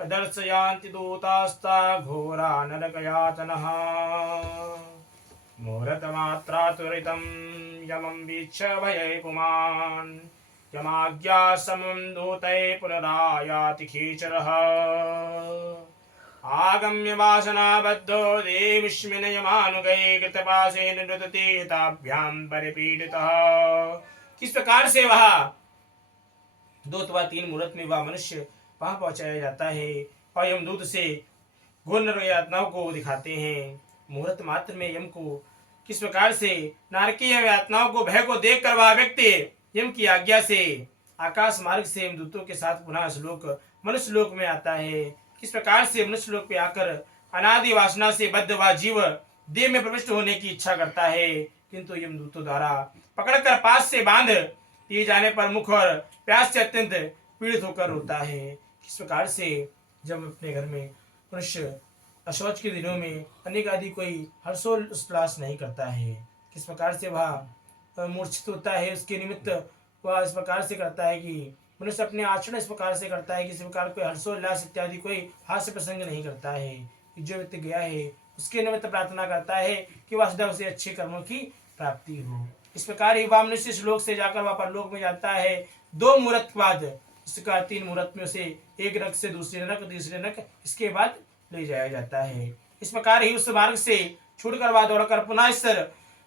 प्रदर्शयान्ति दूतास्ता घोरा नरकयातनः मुहूर्तमात्रा त्वरितं यमं वीक्ष्य भये पुमान् यमाज्ञा समं दूतये पुनरायाति खीचरः आगम्य वासनाबद्धो देविस्मिन् यमानुगै कृतपाशेन नृतते ताभ्यां परिपीडितः। किस प्रकार से वह 2 अथवा 3 मुहूर्त में वह मनुष्य वहां पहुंचाया जाता है और यमदूत से घोर नरक यातनाओं को दिखाते हैं। मुहूर्त मात्र में यम को किस प्रकार से नारकीय यातनाओं को भय को देखकर वह व्यक्ति यम की आज्ञा से आकाश मार्ग से यमदूतों के साथ पुनः श्लोक मनुष्य लोक में आता है। किस प्रकार से मनुष्य लोक पे आकर अनादि वासना से बद्ध वह जीव देह में प्रविष्ट होने की इच्छा करता है, किंतु यमदूतों द्वारा पकड़कर पास से बांध दिए जाने पर मुख और प्यास से अत्यंत पीड़ित होकर रोता है। किस प्रकार से जब अपने घर में मनुष्य अशौच के दिनों में अनेक आदि कोई हर्षोल्लास नहीं करता है, किस प्रकार से वह मूर्छित होता है, उसके निमित्त वह इस प्रकार से करता है कि मनुष्य अपने आचरण इस प्रकार से करता है कि इस प्रकार कोई हर्षोल्लास इत्यादि कोई हास्य प्रसंग नहीं करता है। जो व्यक्ति गया है उसके निमित्त प्रार्थना करता है कि वह सदा उसे अच्छे कर्मों की प्राप्ति हो। इस प्रकार ही वह मनुष्य श्लोक से जाकर वह परलोक में जाता है। 2 मुहूर्त बाद उसका 3 मुहूर्त में उसे एक नरक से दूसरे नरक, तीसरे नरक, इसके बाद ले जाया जाता है। इस प्रकार ही उस मार्ग से छूटकर वह दौड़कर पुनः इस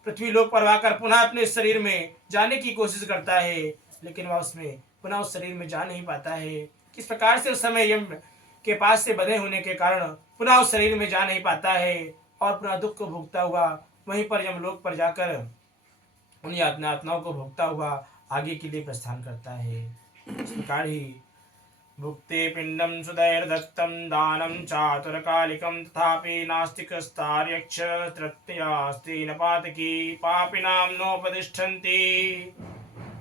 पृथ्वी लोक पर आकर पुनः अपने शरीर में जाने की कोशिश करता है, लेकिन वह उसमें पुनः उस शरीर में जा नहीं पाता है। किस प्रकार से उस समय यम के पास से बंधे होने के कारण पुनः उस शरीर में जा नहीं पाता है और पुनः दुख को भोगता हुआ वहीं पर यमलोक पर जाकर उन यातनाओं को भोगता हुआ आगे के लिए प्रस्थान करता है। इस प्रकार ही भुक्ते पिंडम सुदैर्दत्तं दानं चातुरकालिकं तथापि नास्तिकस्तार्यक्ष तृतीयास्ति न पातकी पापिनां नोपतिष्ठन्ति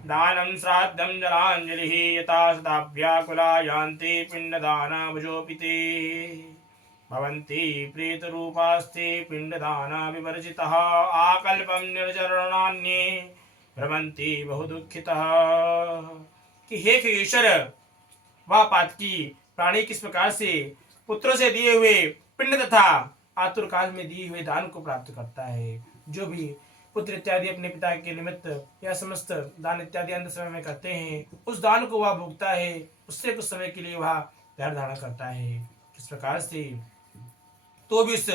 दानं श्राद्धं जलाञ्जलिः यथा सदाभ्याकुला यान्ति पिण्डदानभुजोपिते भवन्ति प्रेतरूपास्ते पिण्डदानविवर्जितः आकल्पं निर्जरणान्ये भ्रमन्ति बहुदुःखितः। कि हे ईश्वर, वह पातकी प्राणी किस प्रकार से पुत्रों से दिए हुए पिंड तथा आतुर काल में दिए हुए दान को प्राप्त करता है। जो भी पुत्र इत्यादि अपने पिता के निमित्त या समस्त दान इत्यादि अंत समय में करते हैं, उस दान को वह भोगता है, उससे कुछ समय के लिए वह धैर्य धारण करता है। किस प्रकार से तो भी उस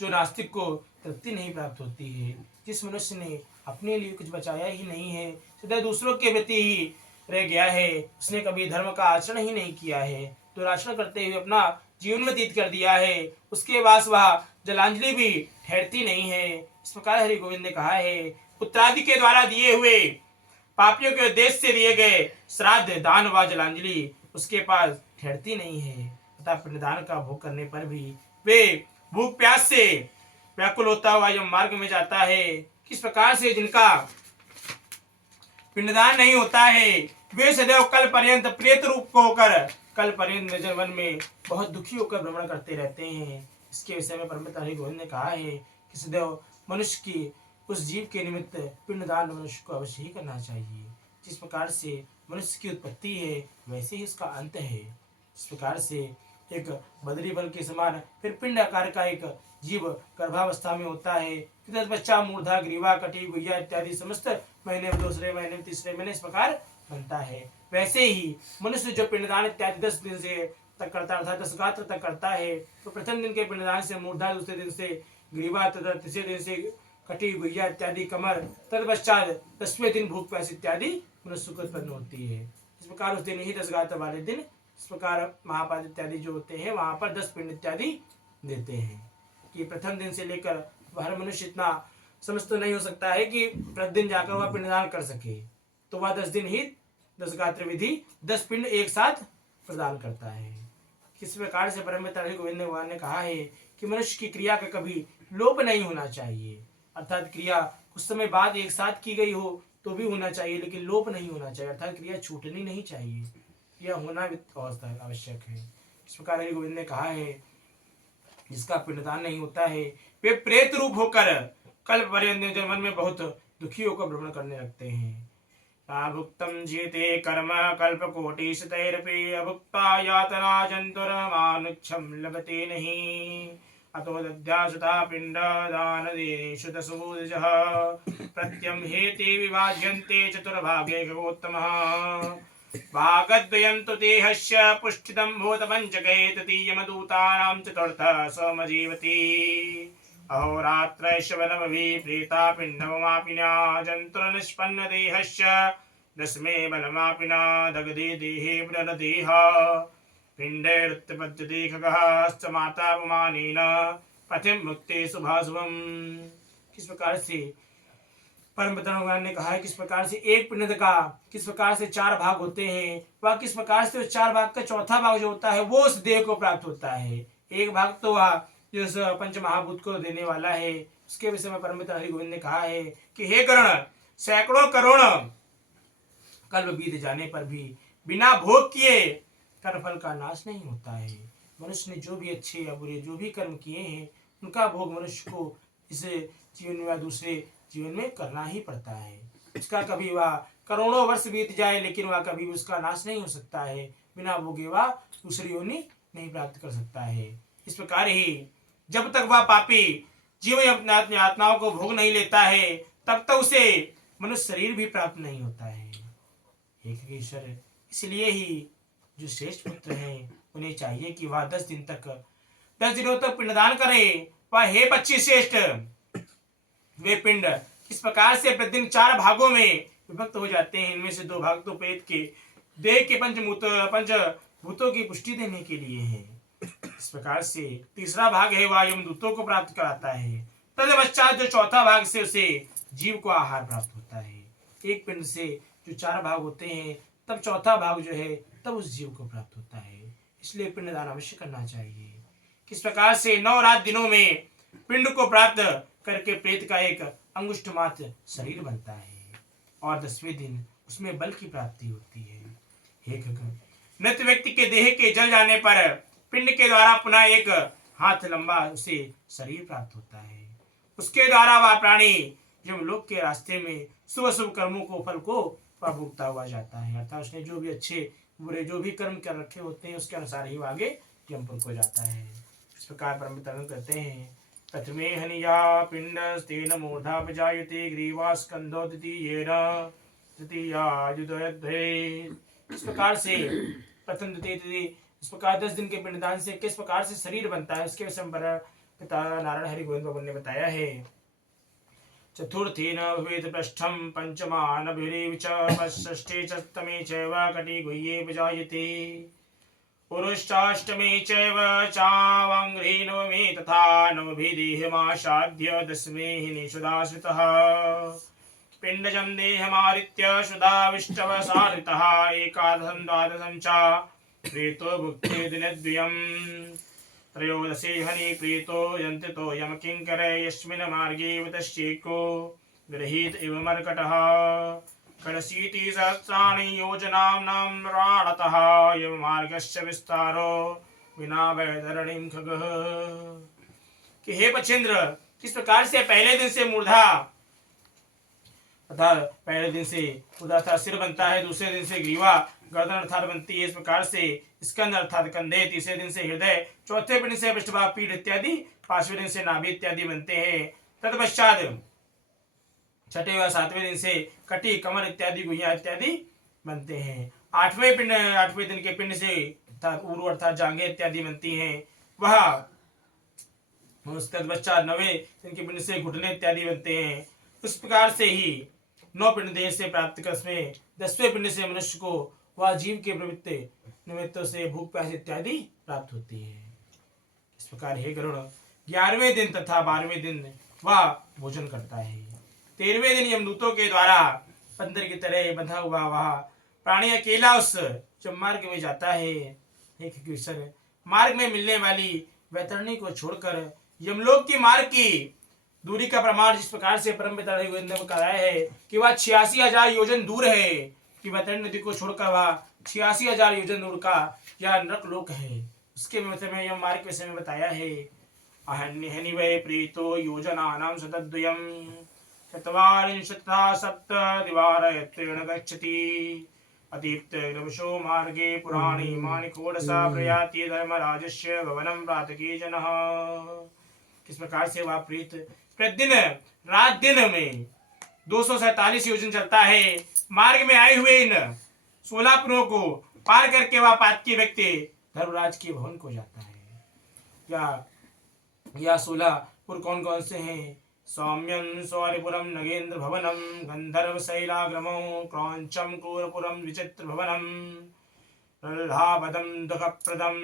जो नास्तिक को तृप्ति नहीं प्राप्त होती है, जिस मनुष्य ने अपने लिए कुछ बचाया ही नहीं है, सदैव दूसरों के प्रति ही रह गया है, उसने कभी धर्म का आचरण ही नहीं किया है, दुराचरण करते हुए अपना जीवन व्यतीत कर दिया है, उसके पास वह जलांजलि भी ठहरती नहीं है। इस प्रकार हरि गोविंद ने कहा है, पुत्रादि के द्वारा दिए हुए पापियों के उद्देश्य से दिए गए श्राद्ध दान व जलांजलि उसके पास ठहरती नहीं है, तथा पिंडदान का भोग करने पर भी वे भूख प्यास से व्याकुल होता हुआ यम मार्ग में जाता है। किस प्रकार से जिनका पिंडदान नहीं होता है वे सदैव कल पर्यंत प्रेत रूप को होकर कल पर्यंत निज वन में बहुत दुखी होकर भ्रमण करते रहते हैं। इसके विषय में परमपिता हरि गोविंद ने कहा है कि सदैव मनुष्य की उस जीव के निमित्त पिंडदान मनुष्य को अवश्य ही करना चाहिए। जिस प्रकार से मनुष्य की उत्पत्ति है वैसे ही उसका अंत है। इस प्रकार से एक बदरी बल के समान फिर पिंड आकार का एक जीव गर्भावस्था में होता है, बच्चा मूर्धा ग्रीवा कटी गुइया इत्यादि समस्त महीने में, दूसरे महीने में, तीसरे महीने इस प्रकार बनता है। वैसे ही मनुष्य जो पिंडदान इत्यादि 10 दिन से तक करता है, 10 गात्र तक करता है, तो प्रथम दिन के पिंडदान से मूर्धा, दूसरे दिन से ग्रीवा तथा तीसरे दिन से कटी गुइया इत्यादि कमर, तत्पश्चात 10वें दिन भूख प्यास इत्यादि मनुष्य को उत्पन्न होती है। इस प्रकार उस दिन ही 10 गात्र वाले दिन इस प्रकार महापाद इत्यादि जो होते हैं वहां पर 10 पिंड इत्यादि देते हैं। कि प्रथम दिन से लेकर हर मनुष्य इतना समझ तो नहीं हो सकता है कि प्रतिदिन जाकर वह पिंडदान कर सके, तो वह 10 दिन ही 10 गात्र विधि 10 पिंड एक साथ प्रदान करता है। किस प्रकार से परमपिता हरि गोविंद भगवान ने कहा है कि मनुष्य की क्रिया का कभी लोप नहीं होना चाहिए, अर्थात क्रिया कुछ समय बाद एक साथ की गई हो तो भी होना चाहिए, लेकिन लोप नहीं होना चाहिए, अर्थात क्रिया छूटनी नहीं चाहिए, यह होना आवश्यक है। इस प्रकार हरि गोविंद ने कहा है जिसका पिंडदान नहीं होता है वे प्रेत रूप होकर कल्प पर्यंत मन में बहुत दुखी होकर भ्रमण करने लगते हैं। अभुक्तम जीते कर्म कल्प कोटि शतैरपि अभुक्ता यातना जंतुरमानुक्षम लभते नहीं अतो दध्यासुता पिंड दान देनेषु दशभुजः प्रत्यम हेते विभाज्यन्ते चतुर्भागे गोत्तमः भागद्वयं तु देहस्य पुष्टितं भूतपञ्चके तृतीयमदूतानां चतुर्थः समजीवति अहोरात्रैश्च बलमभि प्रेता पिण्डमापिना जन्तुर्निष्पन्नदेहस्य दशमे बलमापिना दग्धे देहे पुनर्देह पिण्डैरुत्पद्यते खगः मातापमानेन पथिं मुक्ते शुभाशुभम्। किस प्रकार से परमपिता भगवान ने कहा है किस प्रकार से एक पिंड का किस प्रकार से 4 भाग होते हैं, वह किस प्रकार से उस 4 भाग का चौथा भाग जो होता है वो उस देह को प्राप्त होता है। एक भाग तो वह जो पंच महाभूत को देने वाला है, उसके विषय में परमपिता हरि गोविंद ने कहा है कि हे कर्ण, सैकड़ों करोड़ कल्प बीत जाने पर भी बिना भोग किए कर्मफल का नाश नहीं होता है। मनुष्य ने जो भी अच्छे या बुरे जो भी कर्म किए हैं उनका भोग मनुष्य को इस जीवन में या दूसरे जीवन में करना ही पड़ता है। उसका कभी वह करोड़ों वर्ष बीत जाए लेकिन वह कभी उसका नाश नहीं हो सकता है, बिना भोगे वह दूसरी योनि नहीं प्राप्त कर सकता है। इस प्रकार ही जब तक वह पापी जीव अपनी आत्माओं को भोग नहीं लेता है तब तक उसे मनुष्य शरीर भी प्राप्त नहीं होता है। एक ईश्वर, इसलिए ही जो श्रेष्ठ पुत्र हैं उन्हें चाहिए कि वह 10 दिनों तक पिंडदान करें। वह हे बच्ची श्रेष्ठ, वे पिंड किस प्रकार से प्रतिदिन 4 भागों में विभक्त हो जाते हैं। इनमें से 2 भाग तो प्रेत के देह के पंचभूतों की पुष्टि देने के लिए है। इस प्रकार से तीसरा भाग है वह यमदूतों को प्राप्त कराता है। तदपश्चात जो चौथा भाग से उसे जीव को आहार प्राप्त होता है। एक पिंड से जो 4 भाग होते हैं तब चौथा भाग जो है तब उस जीव को प्राप्त होता है। इसलिए पिंडदान अवश्य करना चाहिए। किस प्रकार से 9 रात दिनों में पिंड को प्राप्त करके प्रेत का एक अंगुष्ठ मात्र शरीर बनता है और 10वें दिन उसमें बल की प्राप्ति होती है। हे खगन, मृत व्यक्ति के देह के जल जाने पर पिंड के द्वारा पुनः एक हाथ लंबा उसे शरीर प्राप्त होता है। उसके द्वारा वह प्राणी जब लोक के रास्ते में शुभ शुभ कर्मों को फल को भोगता हुआ जाता है, अर्थात उसने जो भी अच्छे बुरे जो भी कर्म कर रखे होते हैं उसके अनुसार ही आगे यमपुर को जाता है। इस प्रकार परमपिता कहते हैं प्रथमे हनिया पिंडस्तेन मूर्धा प्रजायते ग्रीवा स्कंदो द्वितीयेन तृतीयायुधे। इस प्रकार से प्रथम द्वितीय इस प्रकार 10 दिन के पिंडदान से किस प्रकार से शरीर बनता है उसके विषय में पिता नारायण हरि गोविंद भगवान ने बताया है। चतुर्थी न भवेत् पृष्ठं पंचमा न भिरेव च षष्ठे च सप्तमे चैव कटिगुह्ये विजायते पुरुषाष्टमे चैव चावङ्घ्रे नवमे तथा नवभिदेहमासाद्य दशमे निषुदाश्रितः पिण्डजं देहमादित्य शुदाविष्टवसारितः एकादशं द्वादशं च प्रेतो भुक्ते दिनद्वयम् त्रयोदशे हनि प्रीतो यन्त्रितो यमकिङ्करे यस्मिन् मार्गे वितश्चेको गृहीत इव मर्कटः षडशीति सहस्राणि योजनाम्नां राणतः यममार्गस्य विस्तारो विना वैतरणिं खगः। कि हे पक्षेंद्र, किस प्रकार से पहले दिन से मूर्धा तथा पहले दिन से मूर्धा सिर बनता है, दूसरे दिन से ग्रीवा गर्दन अर्थात बनती है, इस प्रकार से स्कंद अर्थात कंधे, तीसरे दिन से हृदय, चौथे दिन से पृष्ठभाग पीठ इत्यादि, पांचवें दिन से नाभि इत्यादि बनते हैं। तत्पश्चात छठे व सातवें दिन से कटी कमर इत्यादि गुहिया इत्यादि बनते हैं। आठवें दिन के पिंड से उरु अर्थात जांघें इत्यादि बनती हैं। वह तत्पश्चात नवे दिन के पिंड से घुटने इत्यादि बनते हैं। उस प्रकार से ही 9 पिंड देह से प्राप्त कर 10वें पिंड से मनुष्य को वह जीव के प्रवृत्ति निमित्तों से भूख प्यास इत्यादि प्राप्त होती है। इस प्रकार हे गरुड़, 11वें दिन तथा 12वें दिन वह भोजन करता है। 13वें दिन यमदूतों के द्वारा बंदर की तरह बंधा हुआ वह प्राणी अकेला उस जब मार्ग में जाता है। मार्ग में मिलने वाली वैतरणी को छोड़कर यमलोक की मार्ग की दूरी का प्रमाण जिस प्रकार से परम पिता ने बताया है कि वह 86,000 योजन दूर है, कि वैतरणी नदी को छोड़कर वह 86,000 योजन दूर का यह नरक लोक है। उसके विषय में यह मार्ग के विषय में बताया है। अहन्य वै प्रीतो योजनानां शतद्वयं चत्वारिंशत्था सप्त दिवारयत्रेण गच्छति अदीप्त नवशो मार्गे पुराणी मानिकोडसा प्रयाति धर्मराजस्य भवनं प्रातकी जनः। किस प्रकार से वह प्रीत प्रतिदिन रात दिन में 247 योजन चलता है। मार्ग में आए हुए इन 16 पुरों को पार करके वह पातकी व्यक्ति धर्मराज के भवन को जाता है। या 16 पुर कौन कौन से हैं? सौम्यं सौर्यपुरम नगेंद्र भवनम गंधर्व शैलाग्रमो क्रौंचम क्रूरपुरम विचित्र भवनम प्रल्हाबदम दुखप्रदम।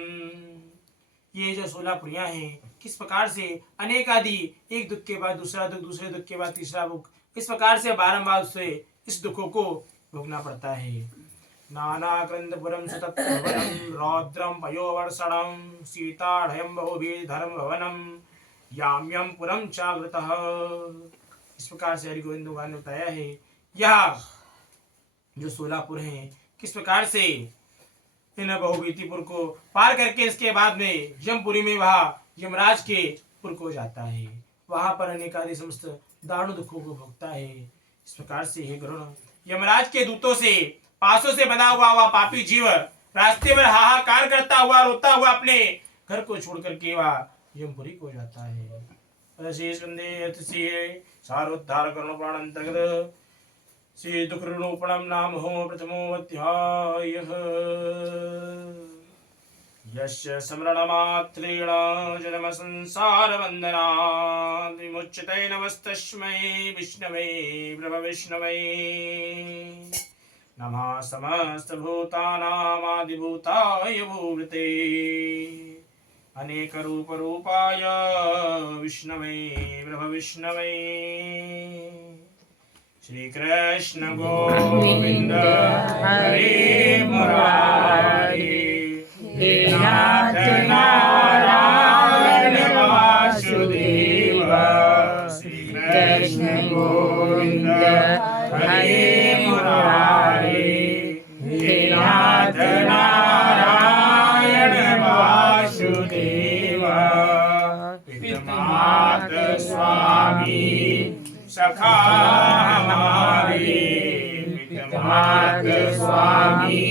ये जो 16 पुरियां हैं, किस प्रकार से अनेक आदि, एक दुख के बाद दूसरा दुख, दूसरे दुख के बाद तीसरा दुख, इस प्रकार से बारंबार से इस दुखों को भोगना पड़ता है। नाना क्रंदपुरम सततभवनम रौद्रम पयोवर्षणम सीताढ़यम बहुभी धर्म भवनम याम्यम पुरम चाग्रतः। इस प्रकार से हरि गोविंद भगवान ने बताया है यह जो 16 पुर हैं, किस प्रकार से इन बहुभीतिपुर को पार करके इसके बाद में यमपुरी में वह यमराज के पुर को जाता है। वहां पर अनेक आदि समस्त दारुण दुखों को भोगता है। इस प्रकार से हे गरुड़, यमराज के दूतों से पासों से बना हुआ वह पापी जीव रास्ते पर हाहाकार करता हुआ रोता हुआ अपने घर को छोड़ करके वह यमपुरी को जाता है। सारोद्धार करुण प्राण अंतर्गत श्री दुःखरूपणं नाम हो प्रथमो अध्यायः। यस्य स्मरणमात्रेण जन्म संसार बन्धनात् विमुच्यते नमस्तस्मै विष्णवे ब्रह्मविष्णवे। नमः समस्तभूतानामादिभूताय भूवृते अनेकरूपरूपाय विष्णवे ब्रह्मविष्णवे। श्री कृष्ण गोविंद हरे मुरारी हे नाथ नारायण वासुदेव। श्री कृष्ण गोविंद हरे मुरारी हे नाथ नारायण वासुदेव। पितृमात स्वामी सखा हमारे, पितृमात स्वामी